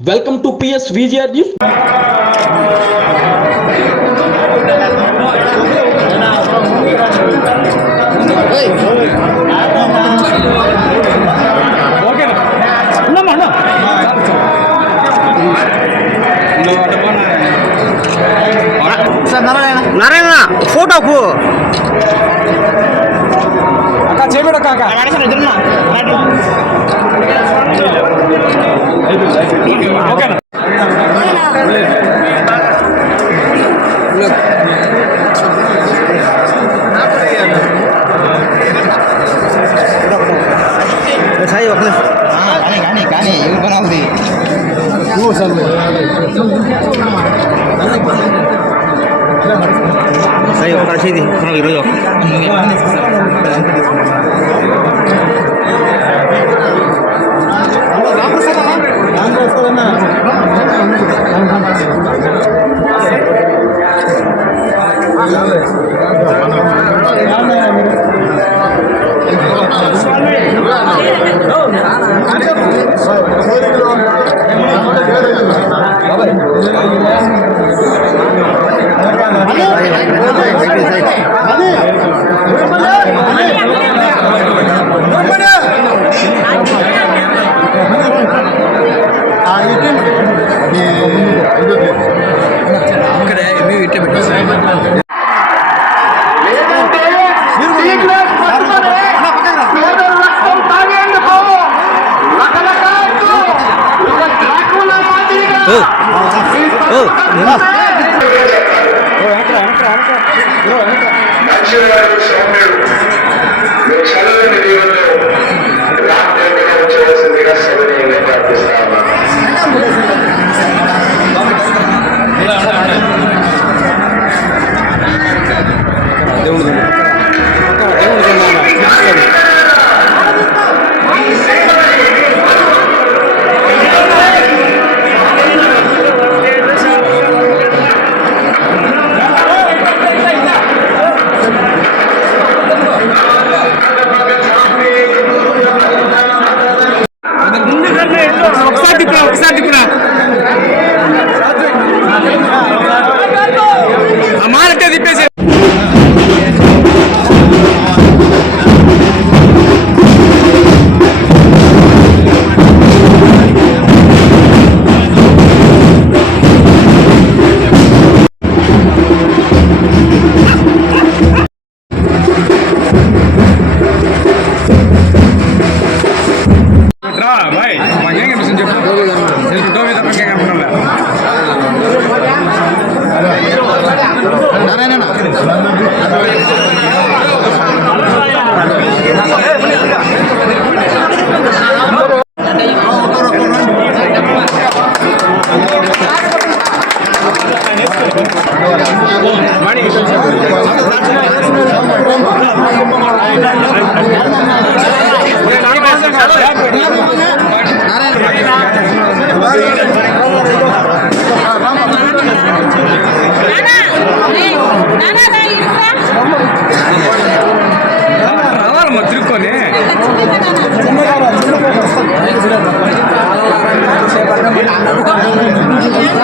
Welcome to PS VGR news Narayana ఫోటోకు అక్క చేపెడు కాక ఓకేనా?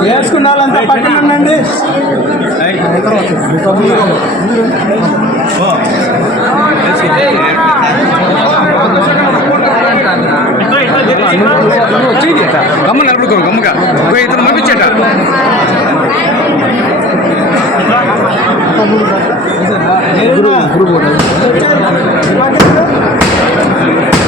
వేసుకున్న వాళ్ళంతా పక్కన ఉండండి. గమ్మ నడుపుకో గమ్మగా. ఇతను పంపించేట. ¡Vamos!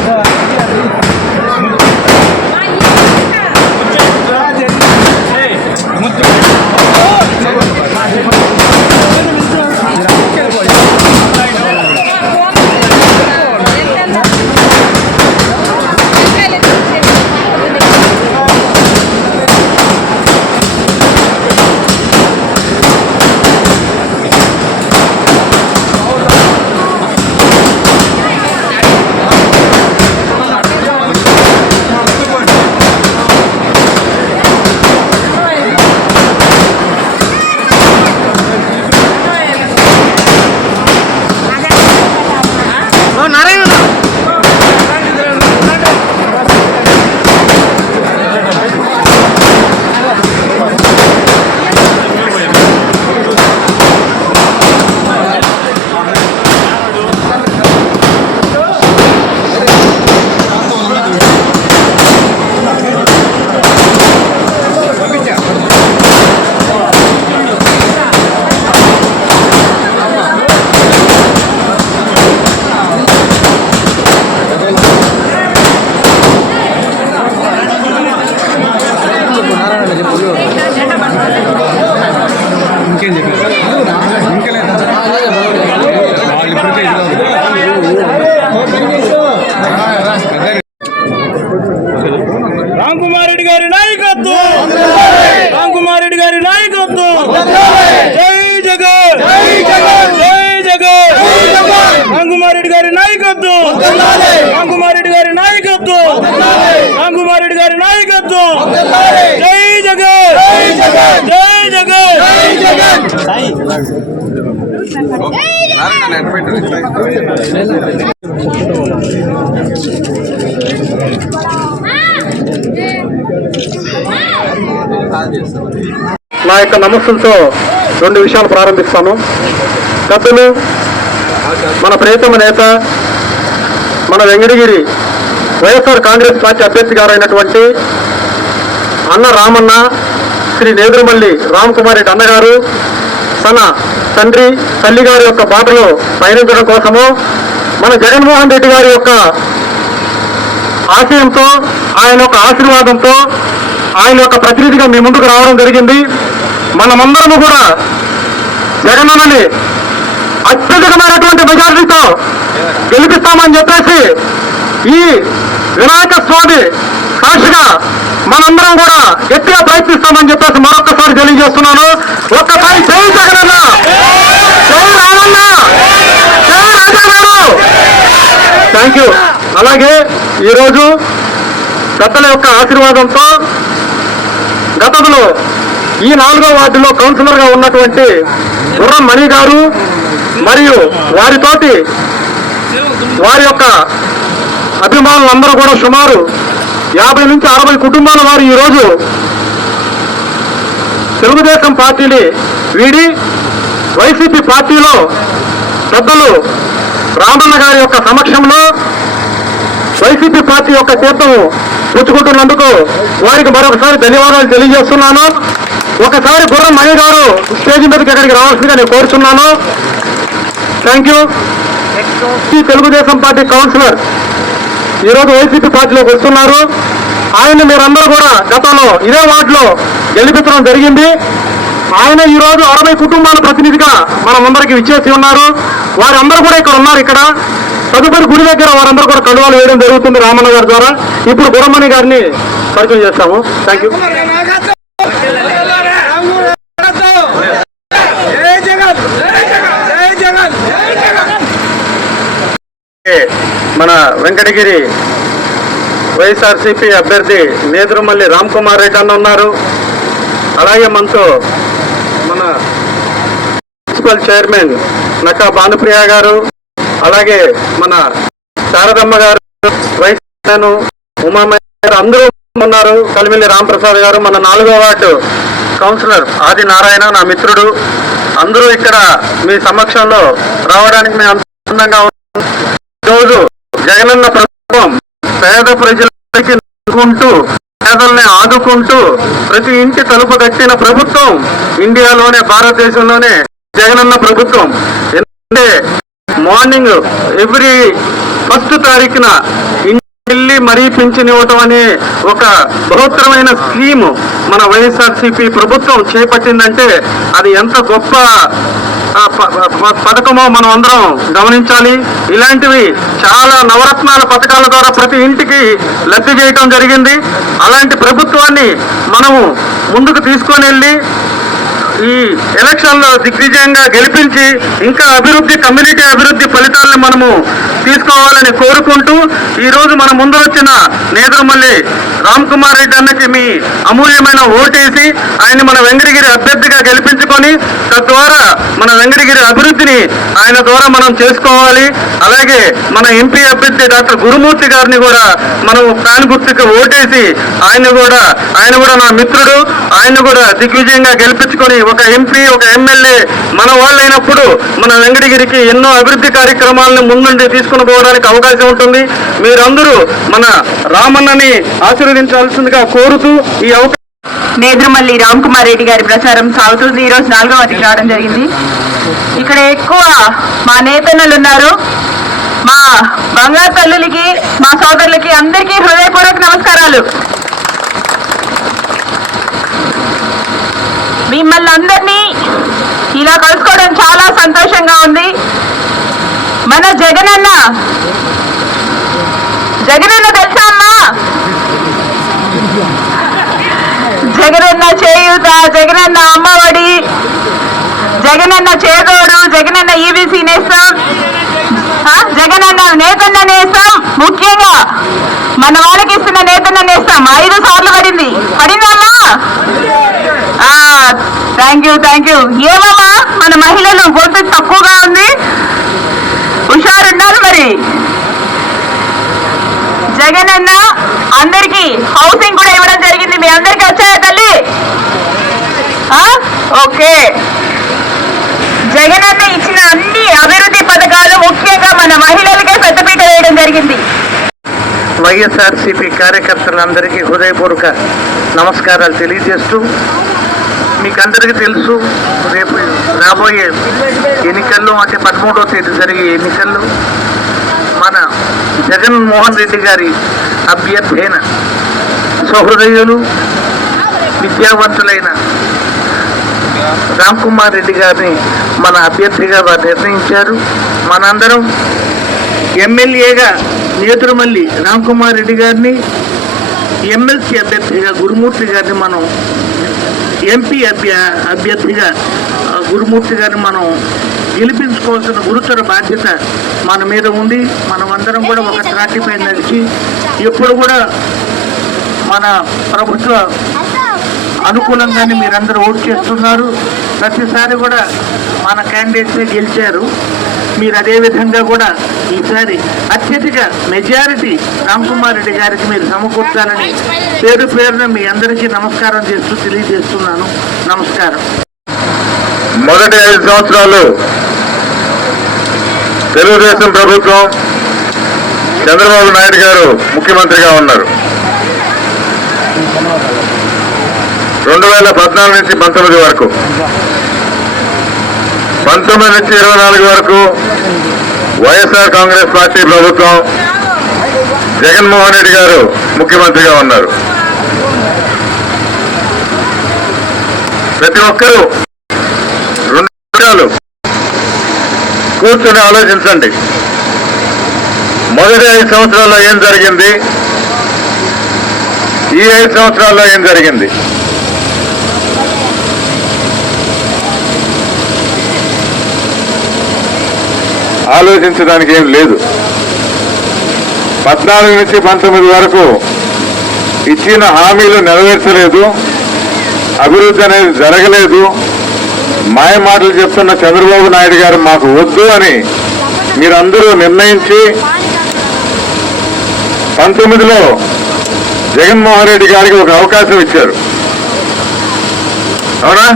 నాయకత్వం జై జగన్! జై జగన్! నా యొక్క నమస్సులతో రెండు విషయాలు ప్రారంభిస్తాను. పెద్దలు మన ప్రియతమ నేత మన వెంకటగిరి వైఎస్ఆర్ కాంగ్రెస్ పార్టీ అభ్యర్థి గారైనటువంటి అన్న రామన్న శ్రీ నేదురుమల్లి రామ్ కుమార్ రెడ్డి అన్నగారు తన తండ్రి తల్లి గారి యొక్క బాటలో పయనించడం కోసము మన జగన్మోహన్ రెడ్డి గారి యొక్క ఆశయంతో ఆయన యొక్క ఆశీర్వాదంతో ఆయన యొక్క ప్రతినిధిగా మీ ముందుకు రావడం జరిగింది. మనమందరము కూడా జగనన్నని అత్యధికమైనటువంటి మెజారిటీతో గెలిపిస్తామని చెప్పేసి ఈ వినాయక స్వామి సాక్షిగా మనందరం కూడా గట్టిగా ప్రయత్నిస్తామని చెప్పేసి మరొకసారి తెలియజేస్తున్నాను. ఒక్కసారి జై జగనన్న! జై రామన్న! జై రాజా థ్యాంక్ యూ. అలాగే ఈరోజు పెద్దల యొక్క ఆశీర్వాదంతో గతంలో ఈ నాలుగో వార్డులో కౌన్సిలర్గా ఉన్నటువంటి గుర్రం మణి గారు మరియు వారితోటి వారి యొక్క అభిమానులందరూ కూడా సుమారు యాభై నుంచి అరవై కుటుంబాల వారు ఈరోజు తెలుగుదేశం పార్టీని వీడి వైసీపీ పార్టీలో పెద్దలు రామన్న గారి యొక్క సమక్షంలో వైసీపీ పార్టీ యొక్క తీర్థం పుచ్చుకుంటున్నందుకు వారికి మరొకసారి ధన్యవాదాలు తెలియజేస్తున్నాను. ఒకసారి గుర్రం మణి గారు స్టేజ్ మీదకి ఎక్కడికి రావాల్సిందిగా నేను కోరుచున్నాను. Thank you Telugu Desam party councillor ఈరోజు వైసీపీ పార్టీలోకి వస్తున్నారు. ఆయన మీరందరూ కూడా గతంలో ఇదే వార్డులో గెలిపించడం జరిగింది. ఆయన ఈరోజు అరవై కుటుంబాల ప్రతినిధిగా మనమందరికి విచ్చేసి ఉన్నారు. వారందరూ కూడా ఇక్కడ ఉన్నారు ఇక్కడ. తదుపరి గుడి దగ్గర వారందరూ కూడా కండువాలు వేయడం జరుగుతుంది రామన్న గారి ద్వారా. ఇప్పుడు గురమణి గారిని పరిచయం చేస్తాము. థ్యాంక్ యూ జై జగన్ జై జగన్ జై జగన్ జై జగన్ మన వెంకటగిరి వైఎస్ఆర్సీపీ అభ్యర్థి నేదురుమల్లి రామ్ కుమార్ రెడ్డి అన్న ఉన్నారు. అలాగే మనతో మన మున్సిపల్ చైర్మన్ నకా భానుప్రియ గారు అలాగే మన శారదమ్మ గారు వైస్ చైర్మన్ ఉమామయ్య గారు అందరూ ఉన్నారు. కలిమిల్లి రాంప్రసాద్ గారు మన నాలుగో వార్డు కౌన్సిలర్ ఆది నారాయణ నా మిత్రుడు. అందరూ ఇక్కడ మీ సమక్షంలో రావడానికి మేము ఆనందంగా ఉన్నాం ఈరోజు జగనన్న ప్రభుత్వం పేద ప్రజలకి ఆదుకుంటూ పేదల్ని ఆదుకుంటూ ప్రతి ఇంటి తలుపు కట్టిన ప్రభుత్వం ఇండియాలోనే భారతదేశంలోనే జగనన్న ప్రభుత్వం. ఎందుకంటే మార్నింగ్ ఎవ్రీ ఫస్ట్ తారీఖున ఇంటిల్లి మరీ పింఛన్ ఇవ్వటం అనే ఒక బహుత్తరమైన స్కీమ్ మన వైఎస్ఆర్సీపీ ప్రభుత్వం చేపట్టిందంటే అది ఎంత గొప్ప పథకము మనం అందరం గమనించాలి. ఇలాంటివి చాలా నవరత్నాల పథకాల ద్వారా ప్రతి ఇంటికి లబ్ధి చేయటం జరిగింది. అలాంటి ప్రభుత్వాన్ని మనము ముందుకు తీసుకొని వెళ్ళి ఈ ఎలక్షన్లో దిగ్విజయంగా గెలిపించి ఇంకా అభివృద్ధి కమ్యూనిటీ అభివృద్ధి ఫలితాలను మనము తీసుకోవాలని కోరుకుంటూ ఈరోజు మన ముందు వచ్చిన నేదురుమల్లి రామ్ కుమార్ రెడ్డి అన్నకి మీ అమూల్యమైన ఓటేసి ఆయన మన వెంకటగిరి అభ్యర్థిగా గెలిపించుకొని తద్వారా మన వెంకటగిరి అభివృద్ధిని ఆయన ద్వారా మనం చేసుకోవాలి. అలాగే మన ఎంపీ అభ్యర్థి డాక్టర్ గురుమూర్తి గారిని కూడా మనం ఫ్యాన్ గుర్తుకి ఓటేసి ఆయన కూడా ఆయన కూడా నా మిత్రుడు. ఆయన కూడా దిగ్విజయంగా గెలిపించుకొని ఒక ఎంపీ ఒక ఎమ్మెల్యే మన వాళ్ళైనప్పుడు మన వెంకటగిరికి ఎన్నో అభివృద్ధి కార్యక్రమాలను ముందుండి తీసుకుని పోవడానికి అవకాశం ఉంటుంది. మీరందరూ మన రామన్నని ఆశీర్వదించాల్సిందిగా కోరుతూ ఈ అవకాశం నేద్రమల్లి రామ్ కుమార్ రెడ్డి గారి ప్రచారం సాగుతుంది ఈరోజు రోజు నాలుగో వాటికి రావడం జరిగింది. ఇక్కడ ఎక్కువ మా నేతన్నలు ఉన్నారు. మా బంగారు తల్లులకి మా సోదరులకి అందరికీ హృదయపూర్వక నమస్కారాలు. మిమ్మల్ని అందరినీ ఇలా కలుసుకోవడం చాలా సంతోషంగా ఉంది. మన జగనన్న. జగనన్న తెలుసా అమ్మా? జగనన్న చేయూత జగనన్న అమ్మఒడి. జగనన్న చేదోడు జగనన్న ఈబీసీ నేస్తాం. జగనన్న నేతన్న నేస్తాం. ముఖ్యంగా మన వాళ్ళకి ఇస్తున్న నేతన్న నేస్తాం. ఐదు సార్లు పడింది. పడిందమ్మా థ్యాంక్ యూ థ్యాంక్ యూ ఏమమ్మా? మన మహిళలు గొంతు తక్కువగా ఉంది. హుషారున్నారు మరి. జగన్ అన్న అందరికి హౌసింగ్ కూడా ఇవ్వడం జరిగింది. మీ అందరికి వచ్చాయా తల్లి? ఆ? ఓకే. అన్న ఇచ్చిన అన్ని అభివృద్ధి పథకాలు ముఖ్యంగా మన మహిళలకే పెద్దపీట వేయడం జరిగింది. వైఎస్ఆర్సీపీ కార్యకర్తలందరికీ హృదయపూర్వక నమస్కారాలు తెలియజేస్తూ మీకందరికీ తెలుసు రేపు రాబోయే ఎన్నికల్లో అంటే పదమూడవ తేదీ జరిగే ఎన్నికల్లో మన జగన్మోహన్ రెడ్డి గారి అభ్యర్థైన సహృదయులు విద్యావంతులైన రామ్ కుమార్ రెడ్డి గారిని మన అభ్యర్థిగా వారు నిర్ణయించారు. మనందరం ఎమ్మెల్యేగా నేతురుమల్లి రామ్ కుమార్ రెడ్డి గారిని ఎమ్మెల్సీ అభ్యర్థిగా గురుమూర్తి గారిని మనం ఎంపీ అభ్య అభ్యర్థిగా గురుమూర్తి గారిని మనం గెలిపించుకోవాల్సిన గురుతర బాధ్యత మన మీద ఉంది. మనం అందరం కూడా ఒక త్రాటిపై నడిచి ఎప్పుడు కూడా మన ప్రభుత్వ అనుకూలంగానే మీరందరూ ఓటు చేస్తున్నారు. ప్రతిసారి కూడా మన క్యాండిడేట్సే గెలిచారు. మీరు అదేవిధంగా కూడా ఈసారి అత్యధిక మెజారిటీ రామ్కుమార్ రెడ్డి గారికి మీరు సమకూర్చాలని పేరు పేరున మీ అందరికీ నమస్కారం చేస్తూ తెలియజేస్తున్నాను. నమస్కారం. మొదటి ఐదు సంవత్సరాలు తెలుగుదేశం ప్రభుత్వం చంద్రబాబు నాయుడు గారు ముఖ్యమంత్రిగా ఉన్నారు. రెండు వేల పద్నాలుగు నుంచి పంతొమ్మిది వరకు. పంతొమ్మిది నుంచి ఇరవై నాలుగు వరకు వైఎస్ఆర్ కాంగ్రెస్ పార్టీ ప్రభుత్వం జగన్మోహన్ రెడ్డి గారు ముఖ్యమంత్రిగా ఉన్నారు. ప్రతి ఒక్కరూ రెండు నిమిషాలు కూర్చొని ఆలోచించండి. మొదటి ఐదు సంవత్సరాల్లో ఏం జరిగింది? ఈ ఐదు సంవత్సరాల్లో ఏం జరిగింది? ఆలోచించడానికి ఏం లేదు. పద్నాలుగు నుంచి పంతొమ్మిది వరకు ఇచ్చిన హామీలు నెరవేర్చలేదు. అభివృద్ధి అనేది జరగలేదు. మాయ మాటలు చెప్తున్న చంద్రబాబు నాయుడు గారు మాకు వద్దు అని మీరందరూ నిర్ణయించి పంతొమ్మిదిలో జగన్మోహన్ రెడ్డి గారికి ఒక అవకాశం ఇచ్చారు. అవునా?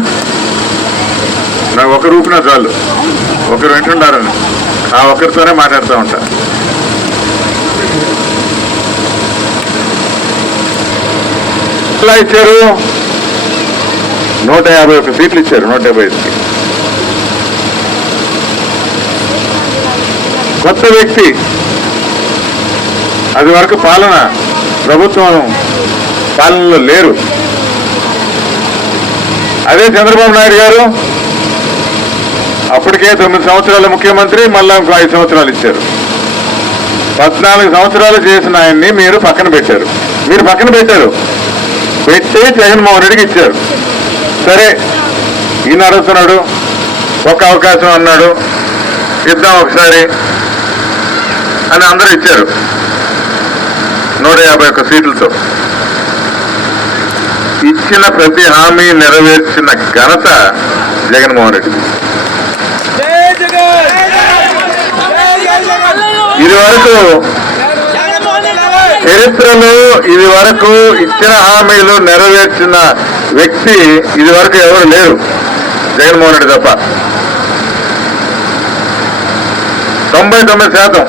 నాకు ఒక ఊపినా చాలు. ఒకరు వింటుండారని. ఆ ఒకరితోనే మాట్లాడుతూ ఉంటా. ఎలా ఇచ్చారు? నూట యాభై ఒక్క సీట్లు ఇచ్చారు నూట డెబ్బై ఐదుకి కొత్త వ్యక్తి. అది వరకు పాలన ప్రభుత్వం పాలనలో లేరు. అదే చంద్రబాబు నాయుడు గారు అప్పటికే తొమ్మిది సంవత్సరాల ముఖ్యమంత్రి మళ్ళా ఇంకో ఐదు సంవత్సరాలు ఇచ్చారు. పద్నాలుగు సంవత్సరాలు చేసిన ఆయన్ని మీరు పక్కన పెట్టారు. మీరు పక్కన పెట్టారు. పెట్టి జగన్మోహన్ రెడ్డికి ఇచ్చారు. సరే ఈయన అడుగుతున్నాడు ఒక అవకాశం అన్నాడు ఇద్దాం ఒకసారి అని అందరూ ఇచ్చారు. నూట యాభై ఒక్క సీట్లతో. ఇచ్చిన ప్రతి హామీ నెరవేర్చిన ఘనత జగన్మోహన్ రెడ్డిది జగన్ ఇది వరకు చరిత్రలో ఇది వరకు ఇచ్చిన హామీలు నెరవేర్చిన వ్యక్తి ఇది వరకు ఎవరు లేరు. జగన్మోహన్ రెడ్డి తప్ప. తొంభై తొమ్మిది శాతం.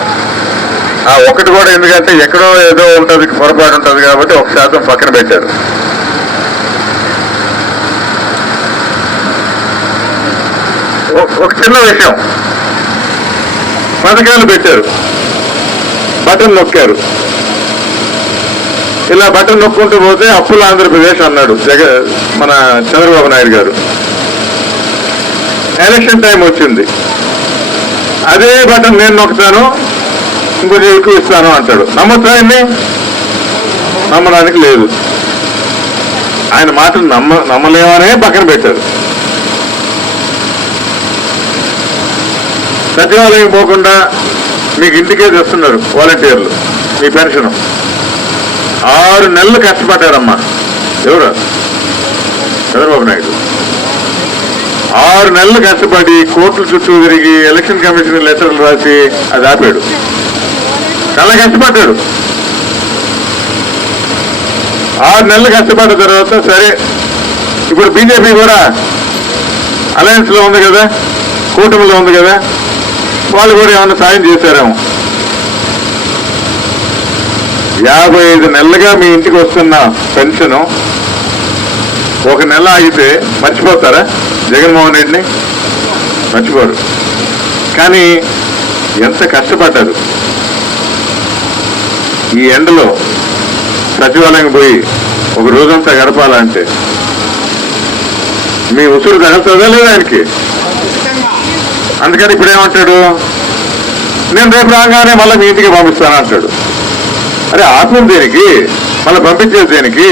ఆ ఒకటి కూడా ఎందుకంటే ఎక్కడో ఏదో ఉంటుంది పొరపాటు ఉంటుంది కాబట్టి ఒక శాతం పక్కన పెట్టారు. ఒక చిన్న విషయం. పథకాలు పెట్టారు. బటన్ నొక్కారు. ఇలా బట్టలు నొక్కుంటూ పోతే అప్పుల ఆంధ్రప్రదేశ్ అన్నాడు జగ మన చంద్రబాబు నాయుడు గారు. ఎలక్షన్ టైం వచ్చింది. అదే బటన్ నేను నొక్కుతాను ఇంకొంచెం ఎక్కువ ఇస్తాను అంటాడు. నమ్మొచ్చా ఆయన్ని? నమ్మడానికి లేదు. ఆయన మాటలు నమ్మ నమ్మలేమనే పక్కన పెట్టారు. సచివాలయం పోకుండా మీకు ఇంటికే తెస్తున్నారు వాలంటీర్లు మీ పెన్షన్. ఆరు నెలలు కష్టపడ్డారమ్మా. ఎవరు? చంద్రబాబు నాయుడు. ఆరు నెలలు కష్టపడి కోర్టుల చుట్టూ తిరిగి ఎలక్షన్ కమిషన్ లెటర్లు రాసి అది ఆపాడు. చాలా కష్టపడ్డాడు. ఆరు నెలలు కష్టపడ్డ తర్వాత సరే ఇప్పుడు బీజేపీ కూడా అలయన్స్లో ఉంది కదా కూటమిలో ఉంది కదా వాళ్ళు కూడా ఏమైనా సాయం చేశారేమో. యాభై ఐదు నెలలుగా మీ ఇంటికి వస్తున్న పెన్షను ఒక నెల ఆగితే మర్చిపోతారా? జగన్మోహన్ రెడ్డిని? మర్చిపోరు. కానీ ఎంత కష్టపడ్డారు. ఈ ఎండలో సచివాలయం పోయి ఒక రోజంతా గడపాలంటే మీ ఉసురు తగులుతుందా లేదా ఆయనకి? అందుకని ఇప్పుడు ఏమంటాడు నేను రేపు రాగానే మళ్ళీ మీ ఇంటికి పంపిస్తాను అంటాడు. అరే ఆత్మ దేనికి? మళ్ళీ పంపించేది దేనికి?